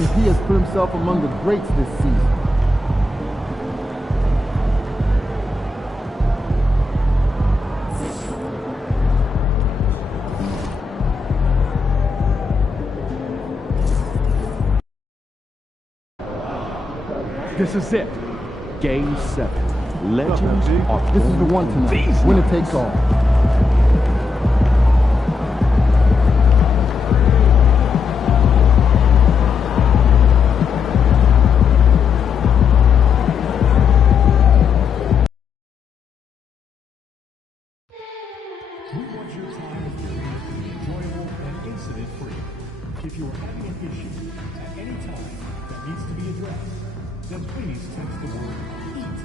MP has put himself among the greats this season. This is it. Game 7. Legends are This is the one tonight. Winner takes all. We want your time to be enjoyable and incident-free. If you are having an issue at any time that needs to be addressed, then please text the word EAT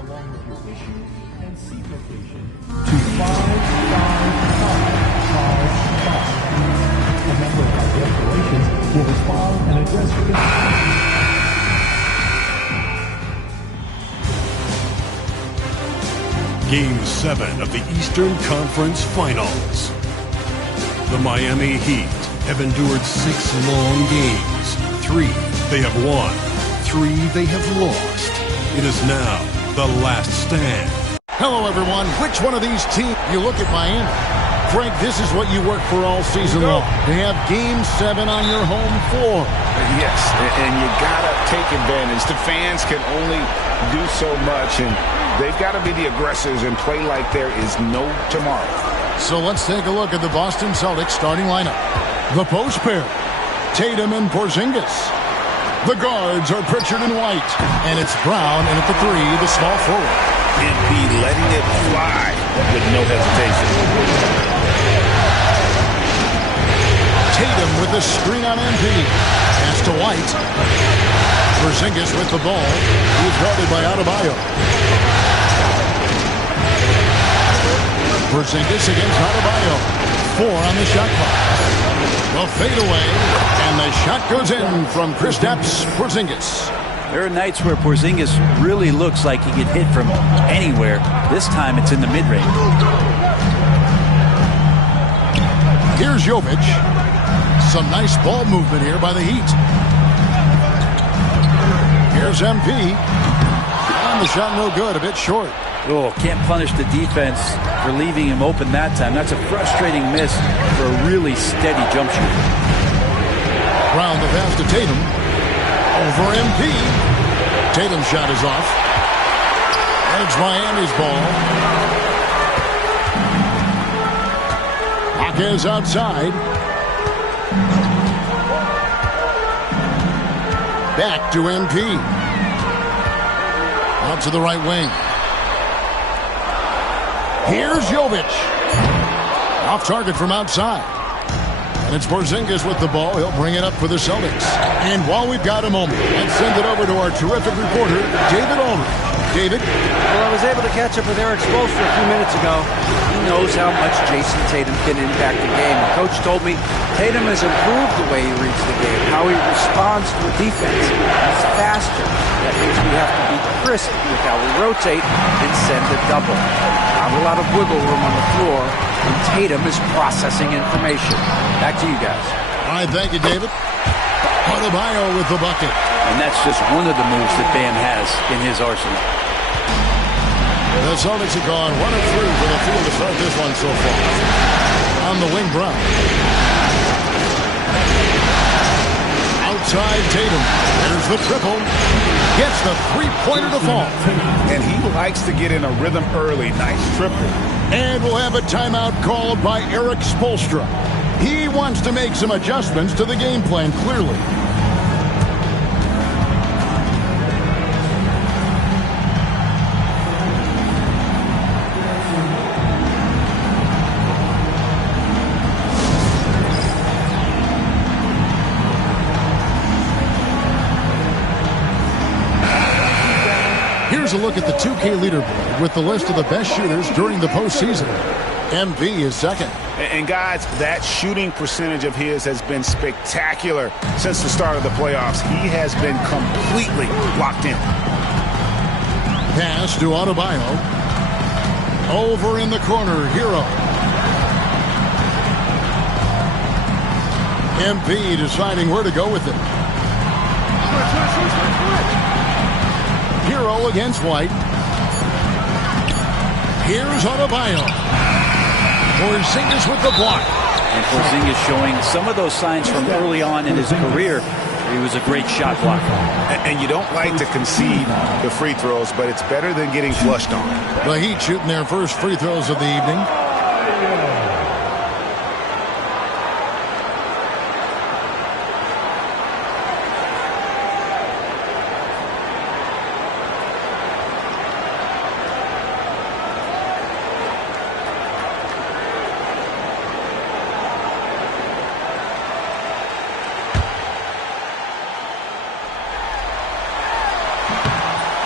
along with your issue and seat location to 55555. A member of our guest relations will respond and address your concern. Game 7 of the Eastern Conference Finals. The Miami Heat have endured 6 long games. 3 they have won, 3 they have lost. It is now the last stand. Hello, everyone. Which one of these teams? You look at Miami. Frank, this is what you work for all season long. To have Game 7 on your home floor. Yes, and you got to take advantage. The fans can only do so much, and they've got to be the aggressors and play like there is no tomorrow. So let's take a look at the Boston Celtics starting lineup. The post pair, Tatum and Porzingis. The guards are Pritchard and White, and it's Brown, and at the 3, the small forward. MP letting it fly with no hesitation. Tatum with the screen on MP. Pass to White. Porzingis with the ball. He's guarded by Adebayo. Porzingis against Adebayo. 4 on the shot clock. The fadeaway, and the shot goes in from Kristaps Porzingis. There are nights where Porzingis really looks like he could hit from anywhere. This time it's in the mid-range. Here's Jovic. Some nice ball movement here by the Heat. Here's MP. And the shot no good, a bit short. Oh, can't punish the defense for leaving him open that time. That's a frustrating miss for a really steady jump shot. Brown the pass to Tatum. Over MP. Tatum's shot is off. And it's Miami's ball. Jaquez outside. Back to MP. Out to the right wing. Here's Jovic. Off target from outside. And it's Porzingis with the ball. He'll bring it up for the Celtics. And while we've got a moment, let's send it over to our terrific reporter, David Aldridge. David? Well, I was able to catch up with Eric Spoelstra a few minutes ago. He knows how much Jason Tatum can impact the game. The coach told me Tatum has improved the way he reads the game, how he responds to a defense. He's faster. That means we have to be crisp with how we rotate and send a double. Not a lot of wiggle room on the floor, and Tatum is processing information. Back to you guys. All right, thank you, David. Adebayo with the bucket. And that's just one of the moves that Bam has in his arsenal. The Celtics have gone 1 of 3 for the field to start this one so far. On the wing, Brown. Outside Tatum. There's the triple. Gets the three-pointer to fall. And he likes to get in a rhythm early. Nice triple. And we'll have a timeout called by Eric Spoelstra. He wants to make some adjustments to the game plan, clearly. Here's a look at the 2K leaderboard with the list of the best shooters during the postseason. MP is second. And guys, that shooting percentage of his has been spectacular since the start of the playoffs. He has been completely locked in. Pass to Adebayo. Over in the corner, Hero. MP deciding where to go with it. Hero against White. Here's Adebayo. Porzingis with the block. And Porzingis showing some of those signs from early on in his career. He was a great shot blocker. And you don't like to concede the free throws, but it's better than getting flushed on. The Heat shooting their first free throws of the evening.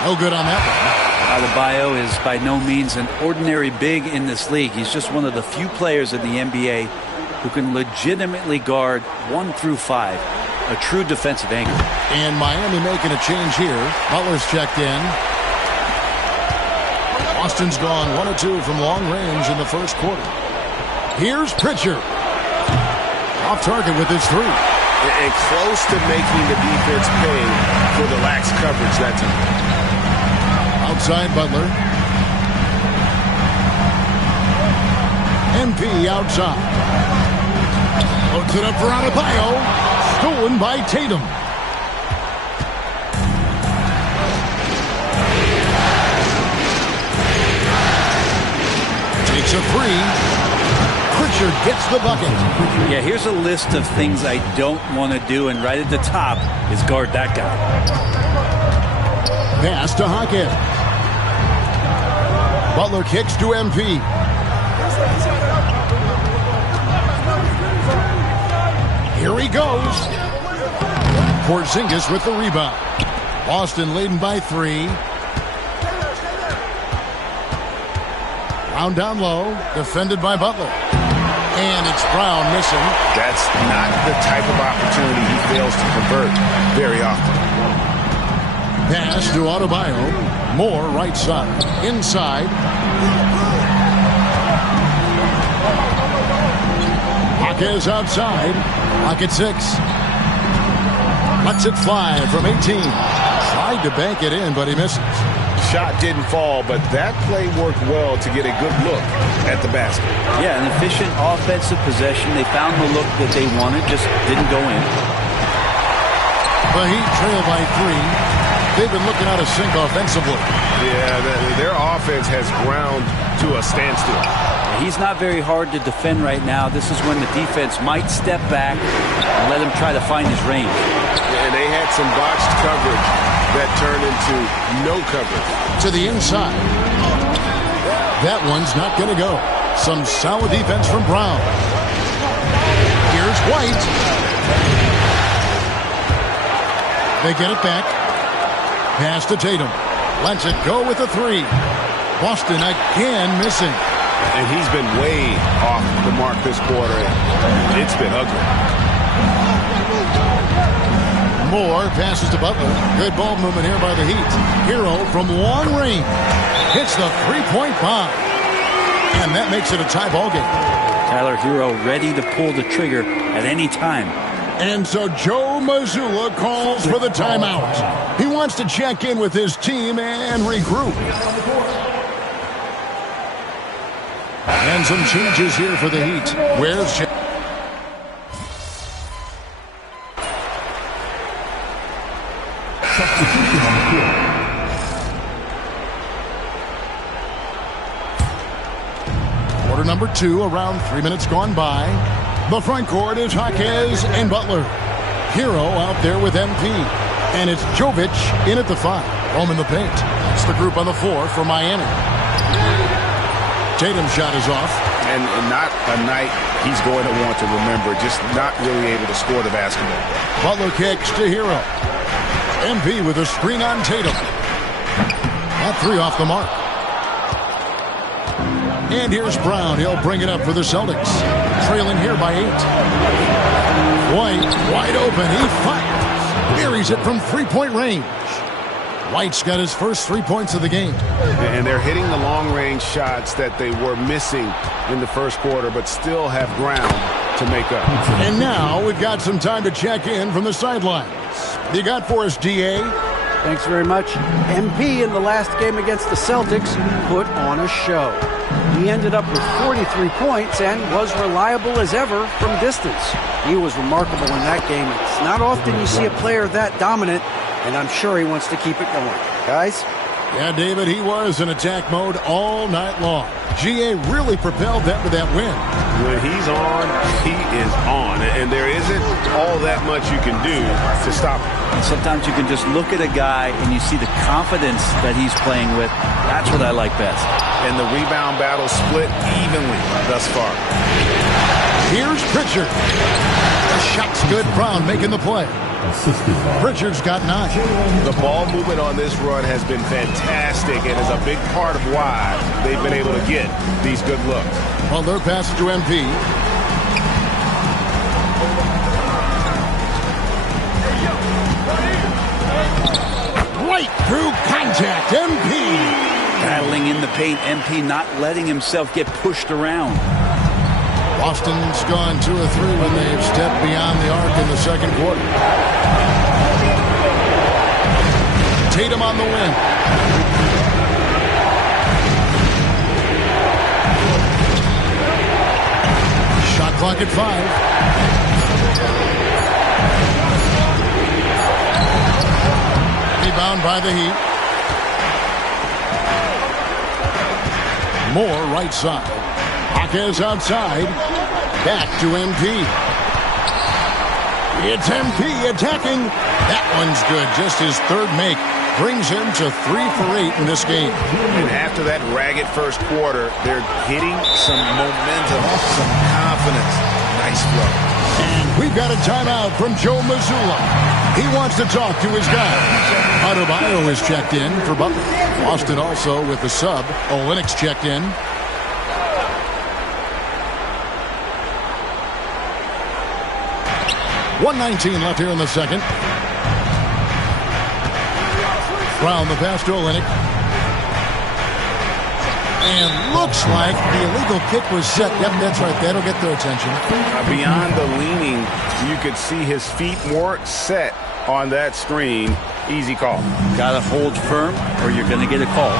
No good on that one. Adebayo is by no means an ordinary big in this league. He's just one of the few players in the NBA who can legitimately guard 1 through 5. A true defensive anchor. And Miami making a change here. Butler's checked in. Boston's gone 1 of 2 from long range in the first quarter. Here's Pritchard. Off target with his 3. And close to making the defense pay for the lax coverage that time. Outside Butler. MP outside. Puts it up for Adebayo. Stolen by Tatum. Takes a 3. Pritchard gets the bucket. Yeah, here's a list of things I don't want to do, and right at the top is guard that guy. Pass to Hackett. Butler kicks to MP. Here he goes. Porzingis with the rebound. Boston leading by 3. Brown down low. Defended by Butler. And it's Brown missing. That's not the type of opportunity he fails to convert very often. Pass to Adebayo. Moore right side. Inside. Hawkins outside. Pocket 6. Lets it fly from 18. Tried to bank it in, but he misses. Shot didn't fall, but that play worked well to get a good look at the basket. Yeah, an efficient offensive possession. They found the look that they wanted, just didn't go in. The Heat trail by 3. They've been looking out of sync offensively. Yeah, their offense has ground to a standstill. He's not very hard to defend right now. This is when the defense might step back and let him try to find his range. And they had some botched coverage that turned into no coverage. To the inside. That one's not going to go. Some solid defense from Brown. Here's White. They get it back. Pass to Tatum. Lets it go with a 3. Boston again missing. And he's been way off the mark this quarter. It's been ugly. Moore passes to Butler. Good ball movement here by the Heat. Hero from long range hits the 3-point bomb. And that makes it a tie ball game. Tyler Hero ready to pull the trigger at any time. And so Joe Mazzulla calls for the timeout. He wants to check in with his team and regroup. And some changes here for the Heat. Where's Substitution on the field. quarter number 2, around 3 minutes gone by. The front court is Jaquez and Butler. Hero out there with MP. And it's Jovic in at the 5. Home in the paint. It's the group on the floor for Miami. Tatum's shot is off. And not a night he's going to want to remember. Just not really able to score the basketball. Butler kicks to Hero. MP with a screen on Tatum. That 3 off the mark. And here's Brown. He'll bring it up for the Celtics. Trailing here by 8. White wide open. He fires. Buries it from 3-point range. White's got his first 3 points of the game. And they're hitting the long-range shots that they were missing in the first quarter, but still have ground to make up. And now we've got some time to check in from the sidelines. You got for us, DA? Thanks very much. MP in the last game against the Celtics put on a show. He ended up with 43 points and was reliable as ever from distance. He was remarkable in that game. It's not often you see a player that dominant, and I'm sure he wants to keep it going. Guys? Yeah, David, he was in attack mode all night long. GA really propelled them to that win. When he's on, he is on. And there isn't all that much you can do to stop him. And sometimes you can just look at a guy and you see the confidence that he's playing with. That's what I like best. And the rebound battle split evenly thus far. Here's Pritchard. The shot's good. Brown making the play. Pritchard's got 9. The ball movement on this run has been fantastic and is a big part of why they've been able to get these good looks. Well, their pass to MP. Right through contact. MP. Battling in the paint, MP not letting himself get pushed around. Boston's gone 2 of 3 when they've stepped beyond the arc in the second quarter. Tatum on the win. Shot clock at 5. Rebound by the Heat. Moore right side. Jaquez outside. Back to MP. It's MP attacking. That one's good. Just his third make. Brings him to 3 for 8 in this game. And after that ragged first quarter, they're hitting some momentum, some confidence. Nice flow. And we've got a timeout from Joe Mazzulla. He wants to talk to his guy. Adebayo is checked in for Butler. Boston also with the sub. Olynyk's checked in. .119 left here in the second. Brown the pass to Olynyk. And looks like the illegal kick was set. Yep, that's right. That'll get their attention. Beyond the leaning, you could see his feet more set on that screen. Easy call. Got to hold firm or you're going to get a call.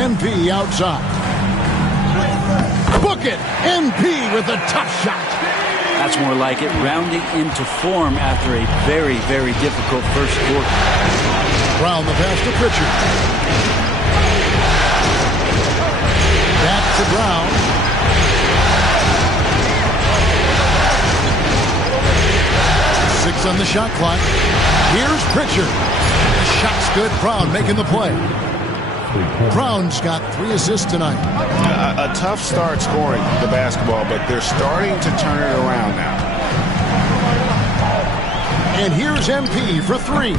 MP outside. Book it! MP with a tough shot. That's more like it. Rounding into form after a very, very difficult first quarter. Brown the pass to Pritchard. Back to Brown. Six on the shot clock. Here's Pritchard. The shot's good. Brown making the play. Brown's got 3 assists tonight. A tough start scoring the basketball, but they're starting to turn it around now. And here's MP for 3.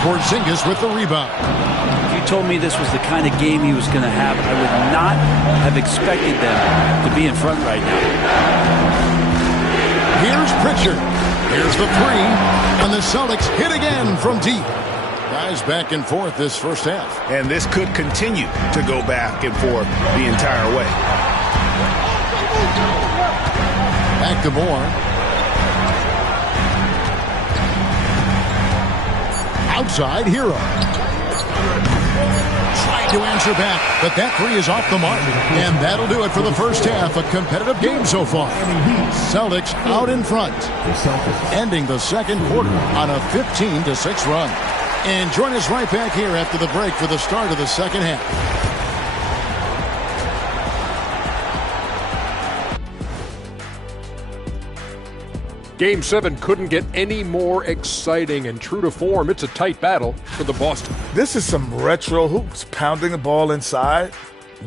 Porzingis with the rebound. If you told me this was the kind of game he was going to have, I would not have expected them to be in front right now. Here's Pritchard. Here's the 3. And the Celtics hit again from deep. Guys back and forth this first half. And this could continue to go back and forth the entire way. Back to Moore. Outside, Hero. Tried to answer back, but that 3 is off the mark. And that'll do it for the first half. A competitive game so far. Celtics out in front. Ending the second quarter on a 15-6 run. And join us right back here after the break for the start of the second half. Game 7 couldn't get any more exciting, and true to form, it's a tight battle for the Boston. This is some retro hoops, pounding the ball inside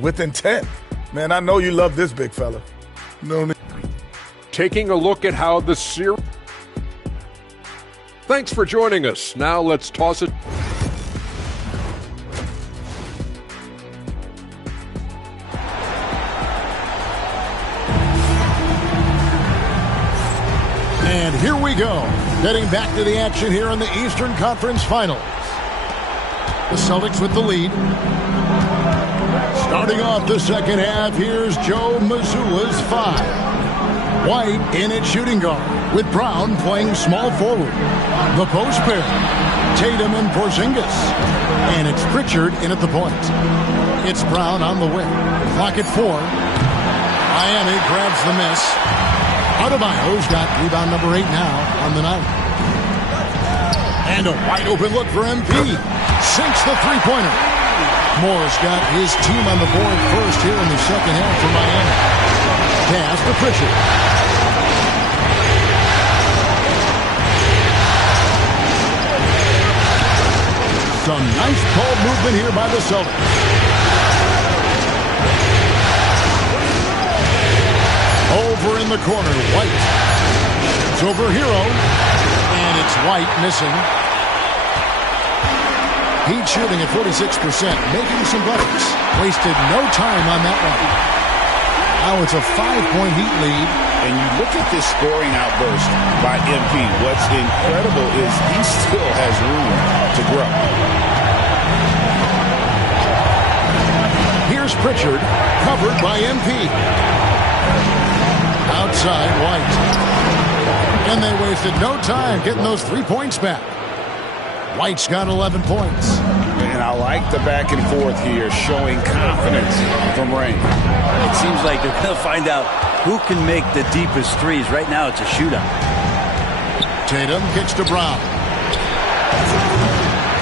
with intent. Man, I know you love this big fella. No need. Taking a look at how the series... Thanks for joining us. Now let's toss it. And here we go. Getting back to the action here in the Eastern Conference Finals. The Celtics with the lead. Starting off the second half, here's Joe Mazzulla's 5. White in at shooting guard, with Brown playing small forward. The post pair, Tatum and Porzingis. And it's Pritchard in at the point. It's Brown on the wing. Clock at 4. Miami grabs the miss. Adebayo's got rebound number 8 now on the night. And a wide open look for MP. Sinks the three-pointer. Moore's got his team on the board first here in the second half for Miami. Pass to Pritchard. Some nice ball movement here by the Celtics. Over in the corner, White. It's over Hero. And it's White missing. Heat shooting at 46%, making some buckets. Wasted no time on that one. Now it's a 5-point Heat lead. And you look at this scoring outburst by MP. What's incredible is he still has room to grow. Here's Pritchard, covered by MP. Outside, White. And they wasted no time getting those 3 points back. White's got 11 points. And I like the back and forth here, showing confidence from Rain. It seems like they're going to find out who can make the deepest threes. Right now, it's a shootout. Tatum kicks to Brown.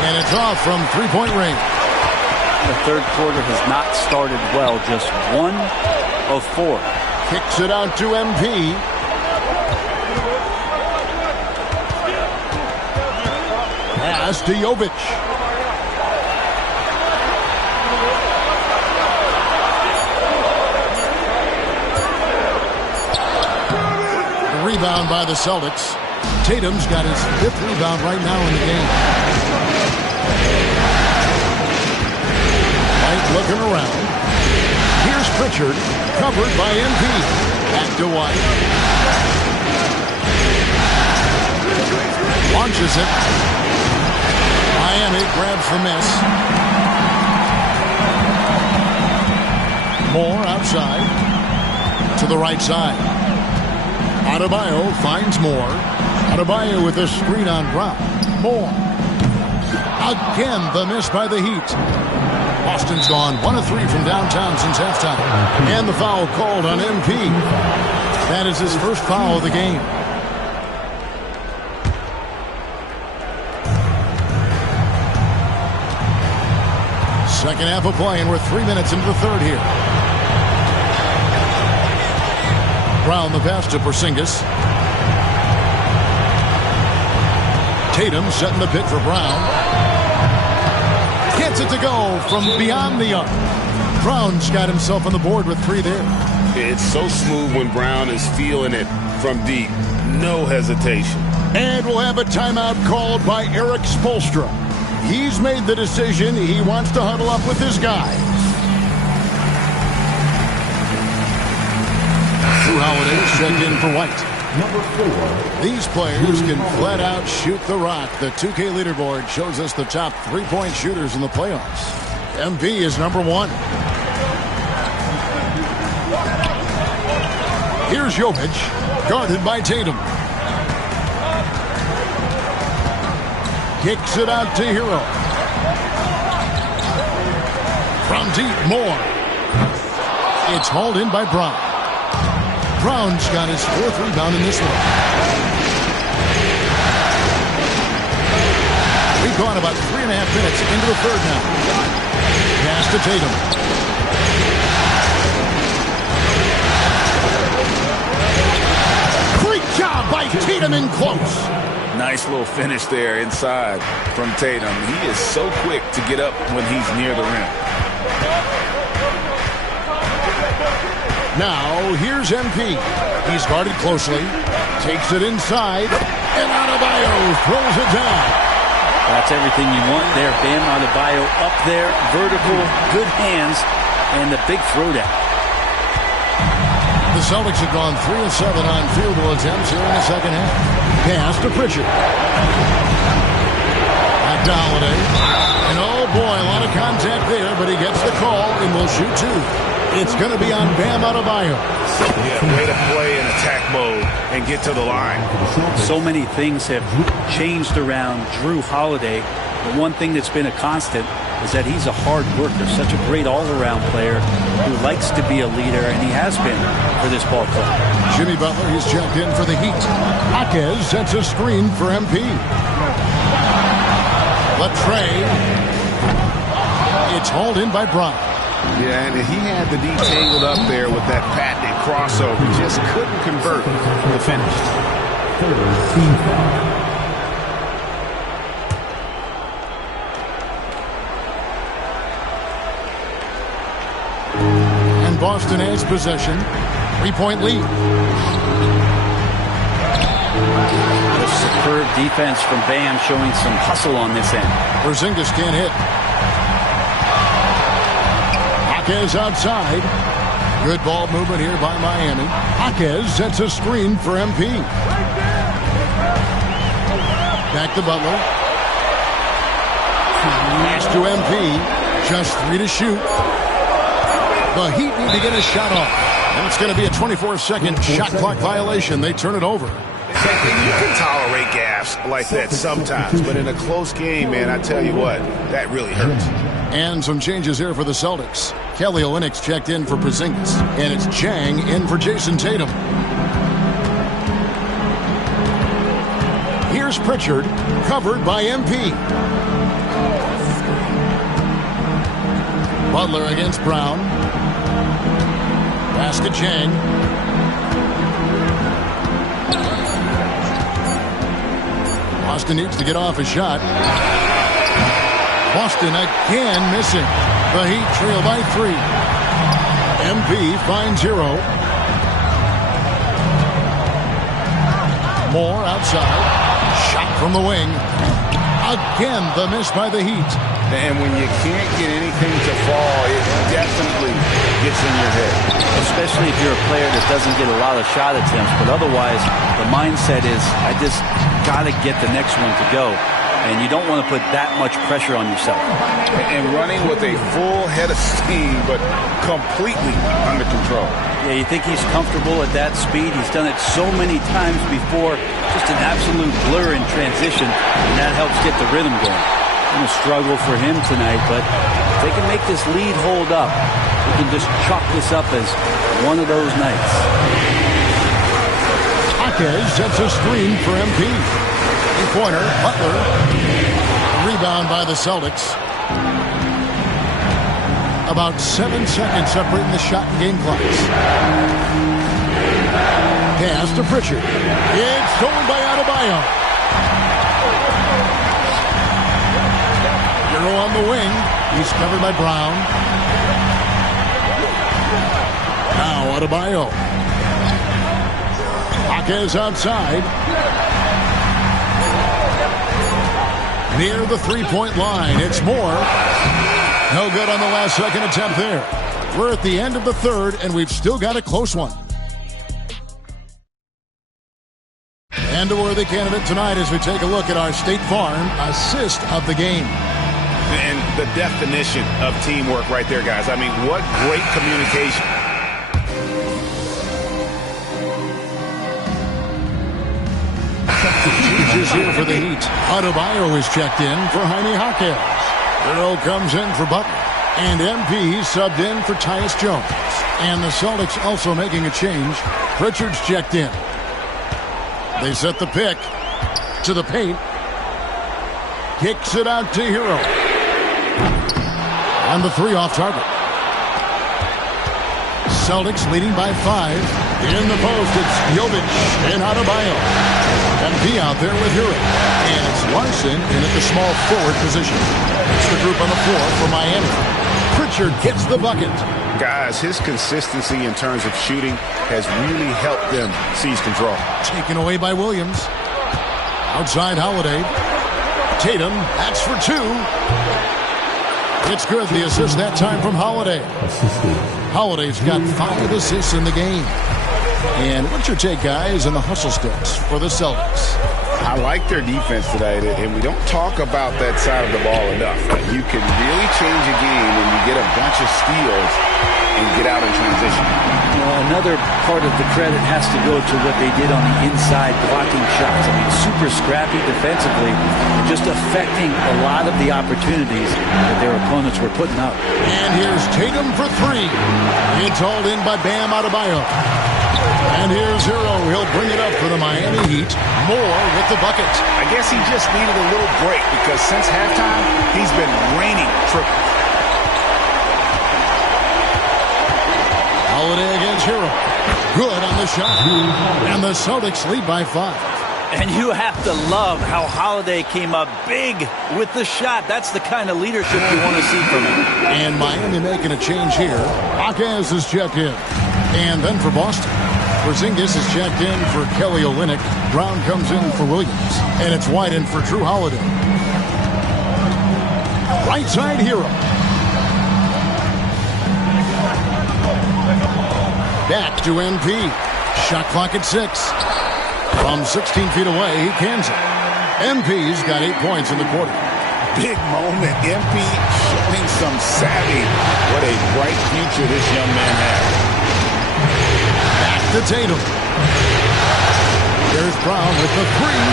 And it's off from three-point range. The third quarter has not started well. Just 1 of 4. Kicks it out to MP. Pass to Jovic. Rebound by the Celtics. Tatum's got his 5th rebound right now in the game. White looking around. Here's Pritchard, covered by MP. Back to White. Launches it. Miami grabs the miss. Moore outside. To the right side. Adebayo finds Moore. Adebayo with a screen on Brown. Moore. Again, the miss by the Heat. Boston's gone 1 of 3 from downtown since halftime. And the foul called on MP. That is his first foul of the game. Second half of play, and we're 3 minutes into the third here. Brown the pass to Porzingis. Tatum setting the pick for Brown. Gets it to go from beyond the arc. Brown's got himself on the board with 3 there. It's so smooth when Brown is feeling it from deep. No hesitation. And we'll have a timeout called by Eric Spoelstra. He's made the decision. He wants to huddle up with his guys. Drew Holiday checked in for White. Number 4. These players can flat out shoot the rock. The 2K leaderboard shows us the top 3-point shooters in the playoffs. MP is number 1. Here's Jovic, guarded by Tatum. Kicks it out to Hero. From deep, Moore. It's hauled in by Brown. Brown's got his 4th rebound in this one. We've gone about 3.5 minutes into the third now. Pass to Tatum. Great job by Tatum in close. Nice little finish there inside from Tatum. He is so quick to get up when he's near the rim. Now, here's MP. He's guarded closely. Takes it inside. And Adebayo throws it down. That's everything you want there. Bam Adebayo up there. Vertical, good hands, and the big throwdown. The Celtics have gone 3 of 7 on field goal attempts here in the second half. Pass to Pritchard. Back to Holiday. And oh boy, a lot of contact there, but he gets the call and will shoot 2. It's going to be on Bam Adebayo. Yeah, way to play in attack mode and get to the line. So many things have changed around Drew Holiday. The one thing that's been a constant is that he's a hard worker, such a great all-around player who likes to be a leader, and he has been for this ball club. Jimmy Butler, he's checked in for the Heat. Jaquez sets a screen for MP. Latrey. It's hauled in by Brown. Yeah, and he had the D tangled up there with that patented crossover. He just couldn't convert the finish. Team foul. And Boston has possession. 3-point lead. A superb defense from Bam, showing some hustle on this end. Porzingis can't hit. Jaquez outside. Good ball movement here by Miami. Jaquez sets a screen for MP. Back to Butler. Pass to MP. Just 3 to shoot. The Heat need to get a shot off. And it's going to be a 24-second shot clock violation. They turn it over. You can tolerate gaffes like that sometimes, but in a close game, man, I tell you what, that really hurts. And some changes here for the Celtics. Kelly Olynyk's checked in for Porzingis, and it's Chang in for Jason Tatum. Here's Pritchard, covered by MP. Butler against Brown. Pass to Chang. Boston needs to get off a shot. Boston again missing. The Heat trail by 3. MP finds Hero. Moore outside. Shot from the wing. Again, the miss by the Heat. And when you can't get anything to fall, it definitely gets in your head. Especially if you're a player that doesn't get a lot of shot attempts. But otherwise, the mindset is, I just got to get the next one to go. And you don't want to put that much pressure on yourself. And running with a full head of steam, but completely under control. Yeah, you think he's comfortable at that speed. He's done it so many times before. Just an absolute blur in transition, and that helps get the rhythm going. Going to struggle for him tonight, but if they can make this lead hold up, we can just chalk this up as one of those nights. Jaquez sets a screen for MP. Three-pointer, Butler. Rebound by the Celtics. About 7 seconds separating the shot and game clocks. Pass to Pritchard. It's stolen by Adebayo. Hero on the wing. He's covered by Brown. Now Adebayo. Jaquez outside. Near the three-point line. It's Moore. No good on the last second attempt there. We're at the end of the third, and we've still got a close one. And a worthy candidate tonight as we take a look at our State Farm assist of the game. And the definition of teamwork right there, guys. I mean, what great communication. Changes here for the Heat. Adebayo is checked in for Jaime Jaquez. Hero comes in for Butler. And MP subbed in for Tyus Jones. And the Celtics also making a change. Pritchard's checked in. They set the pick to the paint. Kicks it out to Hero. And the 3 off target. Celtics leading by 5. In the post, it's Jovic and Adebayo. MP out there with Hero. And it's Larson in at the small forward position. It's the group on the floor for Miami. Pritchard gets the bucket. Guys, his consistency in terms of shooting has really helped them seize control. Taken away by Williams. Outside Holiday. Tatum, that's for 2. It's good. The assist that time from Holiday. Holiday's got 5 assists in the game. And what's your take, guys, on the hustle sticks for the Celtics? I like their defense tonight, and we don't talk about that side of the ball enough. You can really change a game when you get a bunch of steals and get out in transition. Another part of the credit has to go to what they did on the inside blocking shots. I mean, super scrappy defensively, just affecting a lot of the opportunities that their opponents were putting up. And here's Tatum for three. It's hauled in by Bam Adebayo. And here's Hero. He'll bring it up for the Miami Heat. Moore with the bucket. I guess he just needed a little break because since halftime, he's been raining triples. Holiday against Hero. Good on the shot. And the Celtics lead by 5. And you have to love how Holiday came up big with the shot. That's the kind of leadership you want to see from him. And Miami making a change here. Hawkins is checked in. And then for Boston, Porzingis is checked in for Kelly Olynyk. Brown comes in for Williams. And it's White in for Drew Holiday. Right side Hero. Back to MP. Shot clock at 6. From 16 feet away, he cans it. MP's got 8 points in the quarter. Big moment. MP showing some savvy. What a bright future this young man has. Back to Tatum. Here's Brown with the three.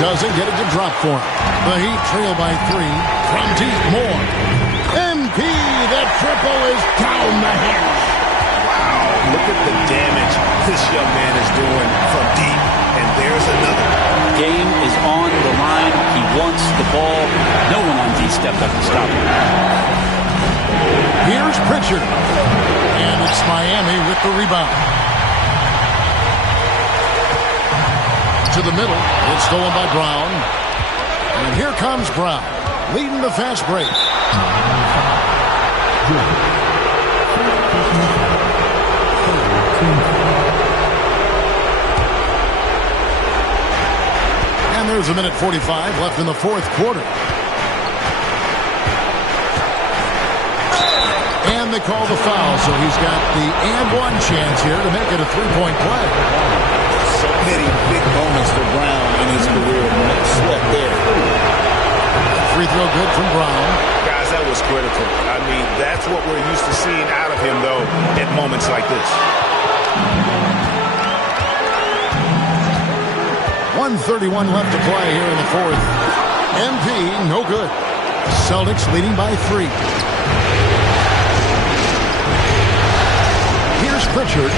Doesn't get it to drop for him. The Heat trail by 3. From deep, Moore. MP, that triple is down the hill. Look at the damage this young man is doing from deep, and there's another. Game is on the line. He wants the ball. No one on D stepped up to stop him. Here's Pritchard, and it's Miami with the rebound. To the middle, it's stolen by Brown. And here comes Brown, leading the fast break. And there's a minute 45 left in the fourth quarter. And they call the foul, so he's got the and one chance here to make it a three-point play. So many big moments for Brown in his career. No sweat there. Free throw good from Brown. Guys, that was critical. I mean, that's what we're used to seeing out of him, though, at moments like this. 1:31 left to play here in the fourth. MP, no good. Celtics leading by 3. Here's Pritchard.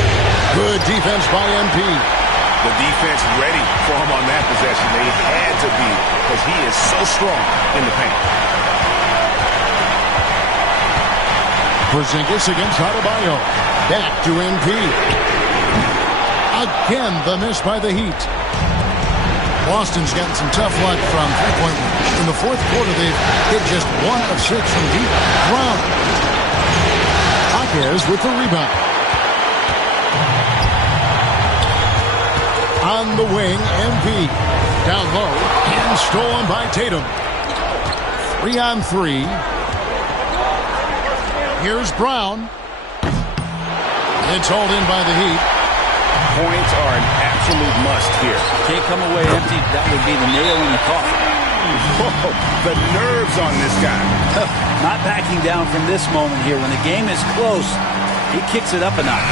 Good defense by MP. The defense ready for him on that possession. They had to be because he is so strong in the paint. Porzingis against Adebayo. Back to MP. Again, the miss by the Heat. Boston's gotten some tough luck from three-point range. In the fourth quarter, they've hit just 1 of 6 from deep. Brown. Hawkins with the rebound. On the wing, MP. Down low, and stolen by Tatum. 3-on-3. Here's Brown. It's hauled in by the Heat. Points are an absolute must here. Can't come away empty. That would be the nail in the coffin. Whoa, the nerves on this guy. Not backing down from this moment here. When the game is close, he kicks it up a notch.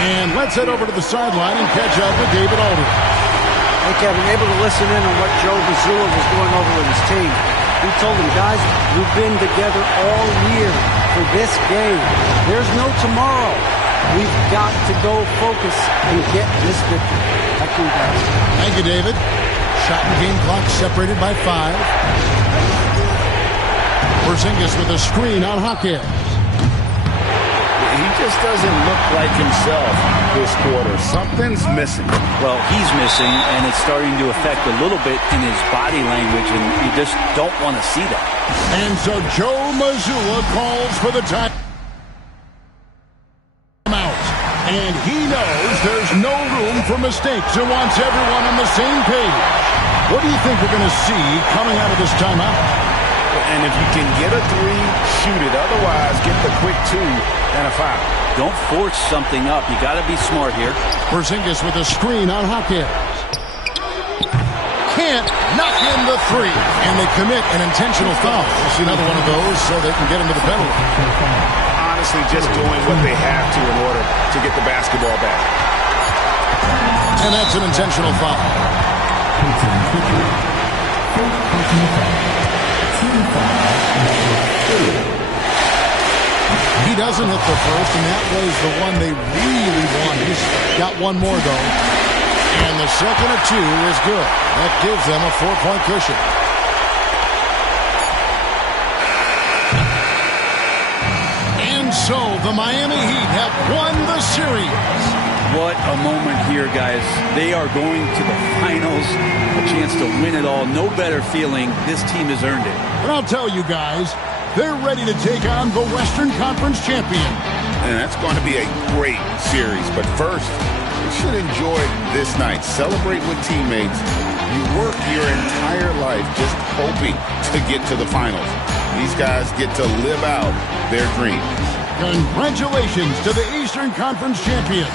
And let's head over to the sideline and catch up with David Aldridge. Hey, Kevin, able to listen in on what Joe Mazzulla was going over with his team. He told them, guys, we've been together all year for this game. There's no tomorrow. We've got to go focus and get this victory. Back to you guys. Thank you, David. Shot and game clock separated by 5. Porzingis with a screen on Hawkins. He just doesn't look like himself this quarter. Something's missing. Well, he's missing, and it's starting to affect a little bit in his body language, and you just don't want to see that. And so Joe Mazzulla calls for the time. And he knows there's no room for mistakes and wants everyone on the same page. What do you think we're going to see coming out of this timeout? And if you can get a 3, shoot it. Otherwise, get the quick 2 and a foul. Don't force something up. You got to be smart here. Porzingis with a screen on Hawkins. knock in the three. And they commit an intentional foul. We'll see another one of those so they can get into the penalty. Honestly, just doing what they have to in order to get the basketball back. And that's an intentional foul. He doesn't hit the first, and that was the one they really wanted. He's got one more, though. And the second of two is good. That gives them a 4-point cushion. And so the Miami Heat have won the series. What a moment here, guys. They are going to the finals, a chance to win it all. No better feeling. This team has earned it. And I'll tell you guys, they're ready to take on the Western Conference champion. And that's going to be a great series. But first, you should enjoy this night. Celebrate with teammates. You work your entire life just hoping to get to the finals. These guys get to live out their dreams. Congratulations to the Eastern Conference champions.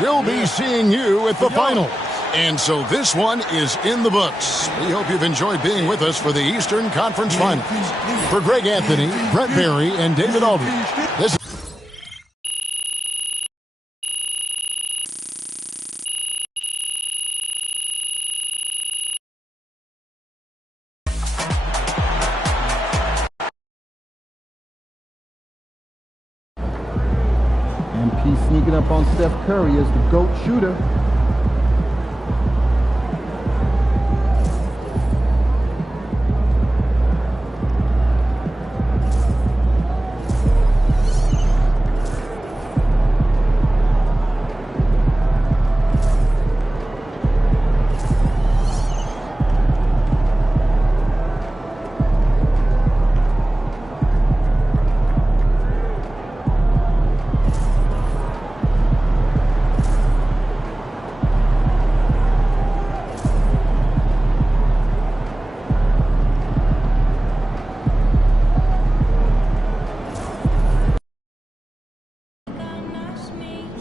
We'll be seeing you at the finals. And so this one is in the books. We hope you've enjoyed being with us for the Eastern Conference Finals. For Greg Anthony, Brett Barry, and David Aldridge, this MP sneaking up on Steph Curry as the GOAT shooter.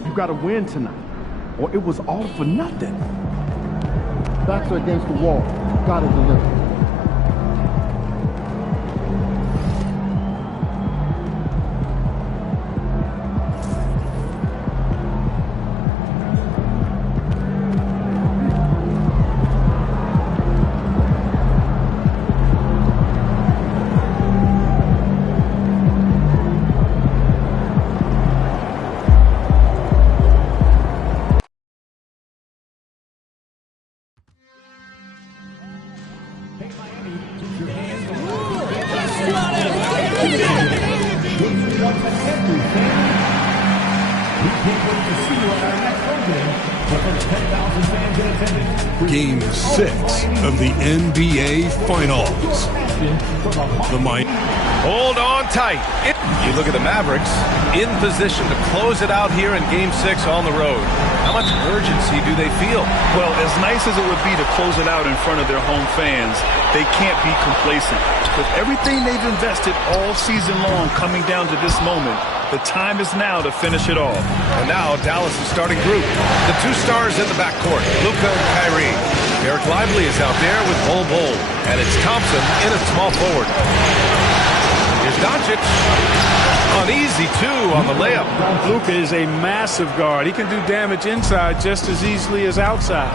You got to win tonight, or it was all for nothing. Backs are against the wall. Got to deliver. Game 6 of the NBA Finals. The Miami. Hold on tight. You look at the Mavericks in position to close it out here in Game 6 on the road. How much urgency do they feel? Well, as nice as it would be to close it out in front of their home fans, they can't be complacent. With everything they've invested all season long coming down to this moment, the time is now to finish it off. And now Dallas' starting group. The two stars in the backcourt, Luka and Kyrie. Derek Lively is out there with Bol. And it's Thompson in at small forward. Here's Doncic. Uneasy, too, on the layup. Luka is a massive guard. He can do damage inside just as easily as outside.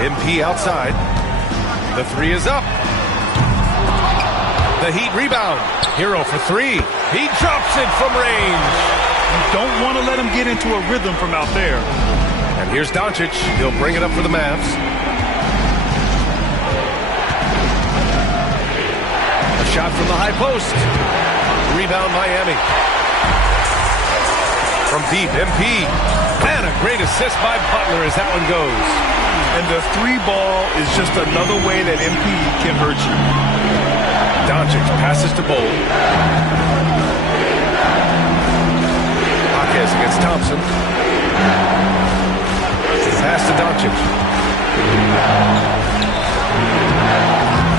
MP outside. The three is up. The Heat rebound. Hero for three. He drops it from range. You don't want to let him get into a rhythm from out there. And here's Doncic. He'll bring it up for the Mavs. A shot from the high post. Rebound Miami. From deep, MP. And a great assist by Butler as that one goes. And the three ball is just another way that MP can hurt you. Doncic passes to Bol. Hawkes against Thompson. Pass to Doncic.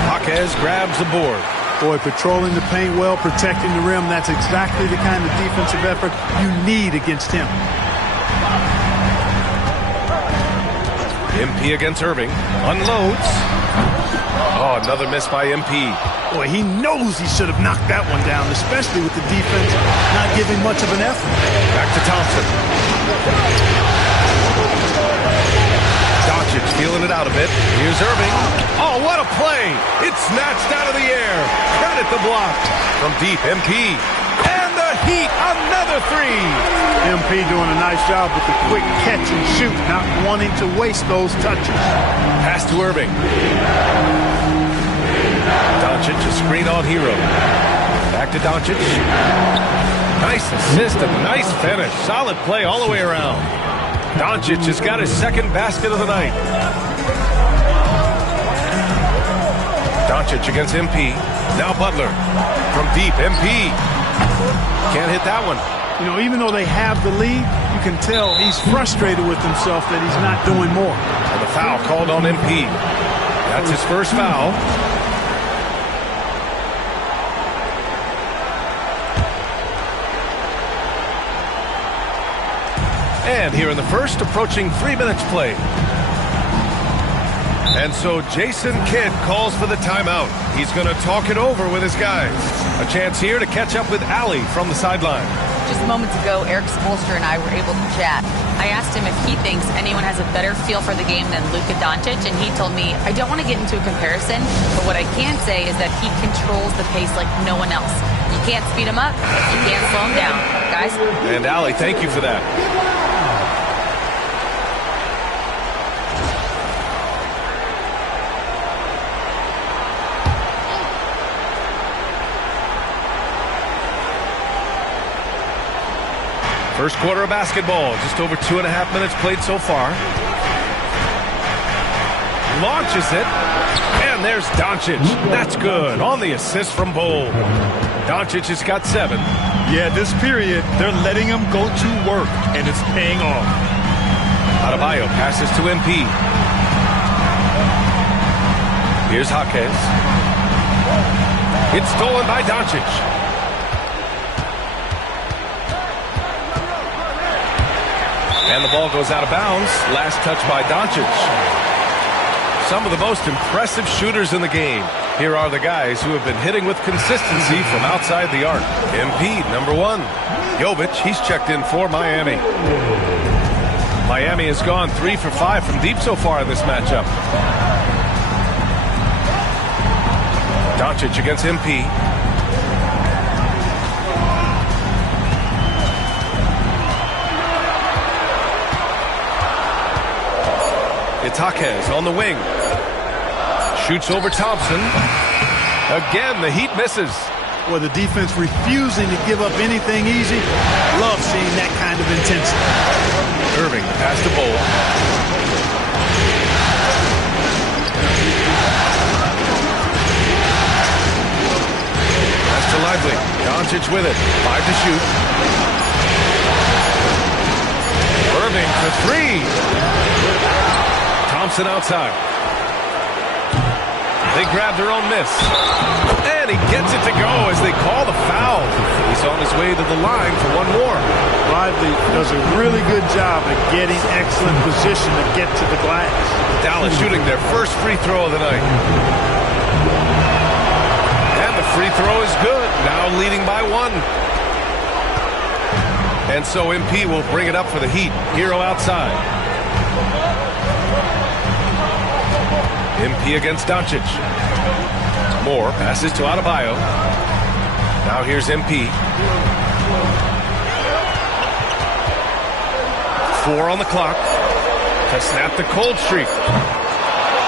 Hawkes grabs the board. Boy, patrolling the paint well, protecting the rim. That's exactly the kind of defensive effort you need against him. MP against Irving. Unloads. Oh, another miss by MP. Boy, he knows he should have knocked that one down, especially with the defense not giving much of an effort. Back to Thompson. Doncic feeling it out a bit. Here's Irving. Oh, what a play. It's snatched out of the air. Credit the block. From deep, MP. And the Heat, another three. MP doing a nice job with the quick catch and shoot, not wanting to waste those touches. Pass to Irving. Doncic, a screen on Hero. Back to Doncic. Nice assist and nice finish. Solid play all the way around. Doncic has got his second basket of the night. Doncic against MP. Now Butler. From deep, MP. Can't hit that one. You know, even though they have the lead, you can tell he's frustrated with himself that he's not doing more. And the foul called on MP. That's his first foul. And here in the first, approaching 3 minutes played. And so Jason Kidd calls for the timeout. He's going to talk it over with his guys. A chance here to catch up with Allie from the sideline. Just moments ago, Eric Spoelstra and I were able to chat. I asked him if he thinks anyone has a better feel for the game than Luka Doncic, and he told me, I don't want to get into a comparison, but what I can say is that he controls the pace like no one else. You can't speed him up, you can't slow him down. Guys? And Allie, thank you for that. First quarter of basketball, just over 2.5 minutes played so far. Launches it, and there's Doncic. That's good on the assist from Bol. Doncic has got 7. Yeah, this period, they're letting him go to work, and it's paying off. Adebayo passes to MP. Here's Jaquez. It's stolen by Doncic. And the ball goes out of bounds. Last touch by Doncic. Some of the most impressive shooters in the game. Here are the guys who have been hitting with consistency from outside the arc. MP, number 1. Jovic, he's checked in for Miami. Miami has gone 3 for 5 from deep so far in this matchup. Doncic against MP. It's Jaquez on the wing. Shoots over Thompson. Again, the Heat misses. Well, the defense refusing to give up anything easy. Love seeing that kind of intensity. Irving, pass to Bol. Pass to Lively. Doncic with it. 5 to shoot. Irving for 3. Thompson outside. They grab their own miss. And he gets it to go as they call the foul. He's on his way to the line for one more. Lively does a really good job at getting excellent position to get to the glass. Dallas shooting their first free throw of the night. And the free throw is good. Now leading by 1. And so MP will bring it up for the Heat. Hero outside. MP against Doncic. Moore passes to Adebayo. Now here's MP. 4 on the clock to snap the cold streak.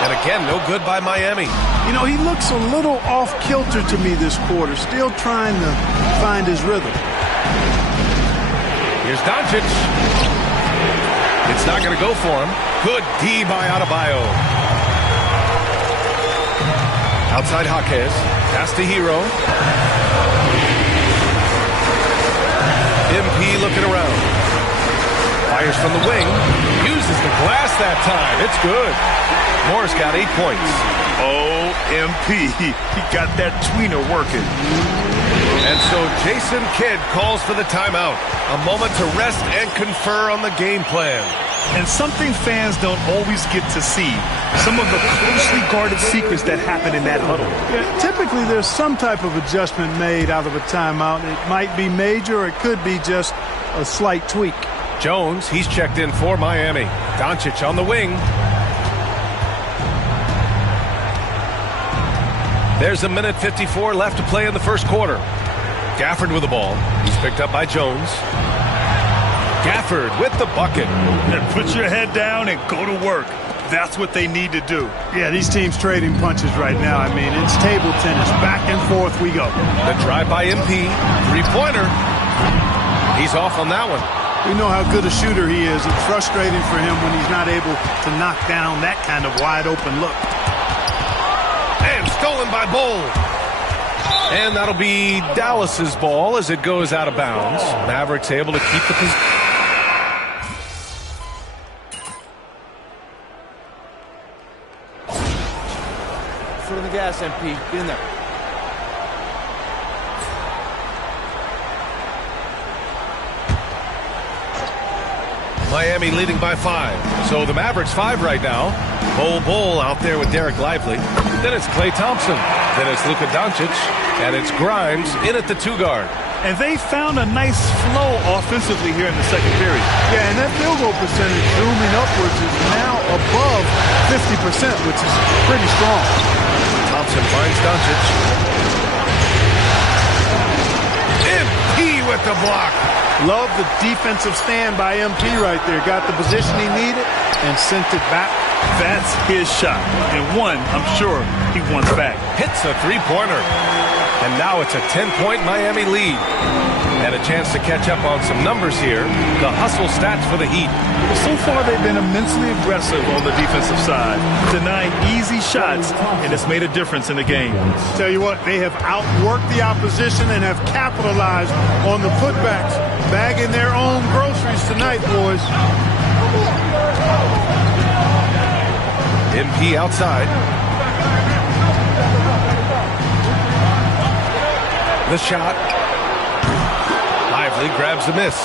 And again, no good by Miami. You know, he looks a little off kilter to me this quarter, still trying to find his rhythm. Here's Doncic. It's not going to go for him. Good D by Adebayo. Outside Jaquez. Pass to Hero. MP looking around. Fires from the wing. Uses the glass that time. It's good. Moore's got 8 points. Oh, MP. He got that tweener working. And so Jason Kidd calls for the timeout. A moment to rest and confer on the game plan. And something fans don't always get to see. Some of the closely guarded secrets that happen in that huddle. Yeah, typically, there's some type of adjustment made out of a timeout. It might be major, or it could be just a slight tweak. Jones, he's checked in for Miami. Doncic on the wing. There's a minute 54 left to play in the first quarter. Gafford with the ball. He's picked up by Jones. Gafford with the bucket. And put your head down and go to work. That's what they need to do. Yeah, these teams trading punches right now. I mean, it's table tennis. Back and forth we go. The drive by MP. Three-pointer. He's off on that one. We know how good a shooter he is. It's frustrating for him when he's not able to knock down that kind of wide-open look. And stolen by Bull. And that'll be Dallas's ball as it goes out of bounds. Mavericks able to keep the position. Foot on the gas, MP. Get in there. Miami leading by 5. So the Mavericks 5 right now. Bull out there with Derek Lively. Then it's Klay Thompson. Then it's Luka Doncic. And it's Grimes in at the 2-guard. And they found a nice flow offensively here in the second period. Yeah, and that field goal percentage zooming upwards is now above 50%, which is pretty strong. Thompson finds Doncic. MP with the block. Love the defensive stand by MP right there. Got the position he needed and sent it back. That's his shot. And one, I'm sure, he wants back. Hits a three-pointer. And now it's a 10-point Miami lead. And a chance to catch up on some numbers here. The hustle stats for the Heat. So far, they've been immensely aggressive on the defensive side, denying easy shots, and it's made a difference in the game. Tell you what, they have outworked the opposition and have capitalized on the putbacks, bagging their own groceries tonight, boys. MP outside. The shot. Lively grabs the miss.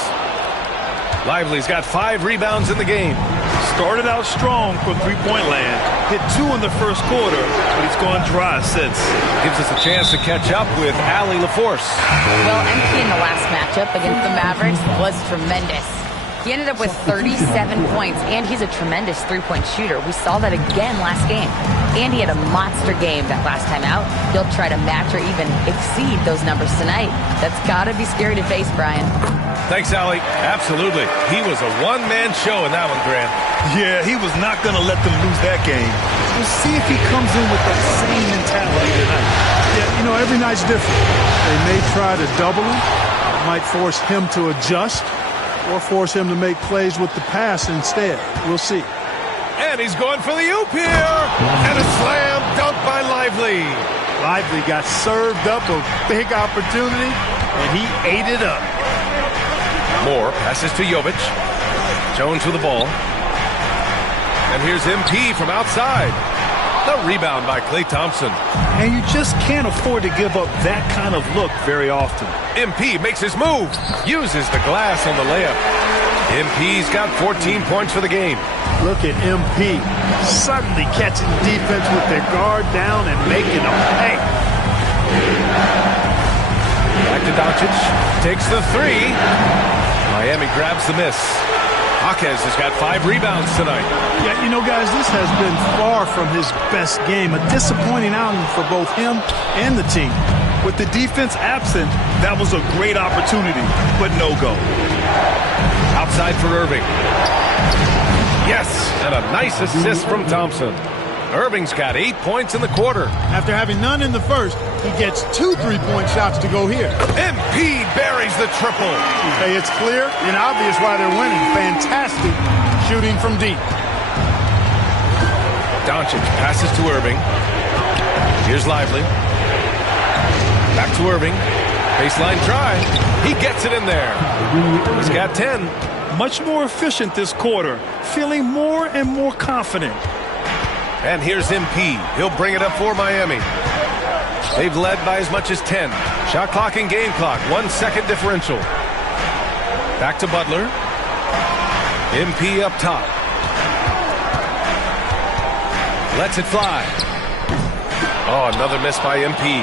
Lively's got 5 rebounds in the game. Started out strong for three-point land. Hit 2 in the first quarter, but he's gone dry since. Gives us a chance to catch up with Allie LaForce. Well, MP in the last matchup against the Mavericks was tremendous. He ended up with 37 points, and he's a tremendous three-point shooter. We saw that again last game. And he had a monster game that last time out. He'll try to match or even exceed those numbers tonight. That's got to be scary to face, Brian. Thanks, Allie. Absolutely. He was a one-man show in that one, Grant. Yeah, he was not going to let them lose that game. We'll see if he comes in with that same mentality tonight. Yeah, you know, every night's different. They may try to double him. It might force him to adjust or force him to make plays with the pass instead. We'll see. And he's going for the oop here. And a slam dunk by Lively. Lively got served up a big opportunity, and he ate it up. Moore passes to Jovic. Jones with the ball. And here's MP from outside. The rebound by Klay Thompson. And you just can't afford to give up that kind of look very often. MP makes his move. Uses the glass on the layup. MP's got 14 points for the game. Look at MP suddenly catching defense with their guard down and making them pay. Back to Doncic. Takes the 3. Miami grabs the miss. Jaquez has got 5 rebounds tonight. Yeah, you know, guys, this has been far from his best game. A disappointing outing for both him and the team. With the defense absent, that was a great opportunity, but no go. Outside for Irving. Yes, and a nice assist from Thompson. Irving's got 8 points in the quarter. After having none in the first, he gets 2 3-point shots to go here. MP buries the triple. Hey, it's clear and obvious why they're winning. Fantastic shooting from deep. Doncic passes to Irving. Here's Lively. Back to Irving. Baseline drive. He gets it in there. He's got 10. Much more efficient this quarter. Feeling more and more confident. And here's MP. He'll bring it up for Miami. They've led by as much as 10. Shot clock and game clock. 1 second differential. Back to Butler. MP up top. Lets it fly. Oh, another miss by MP.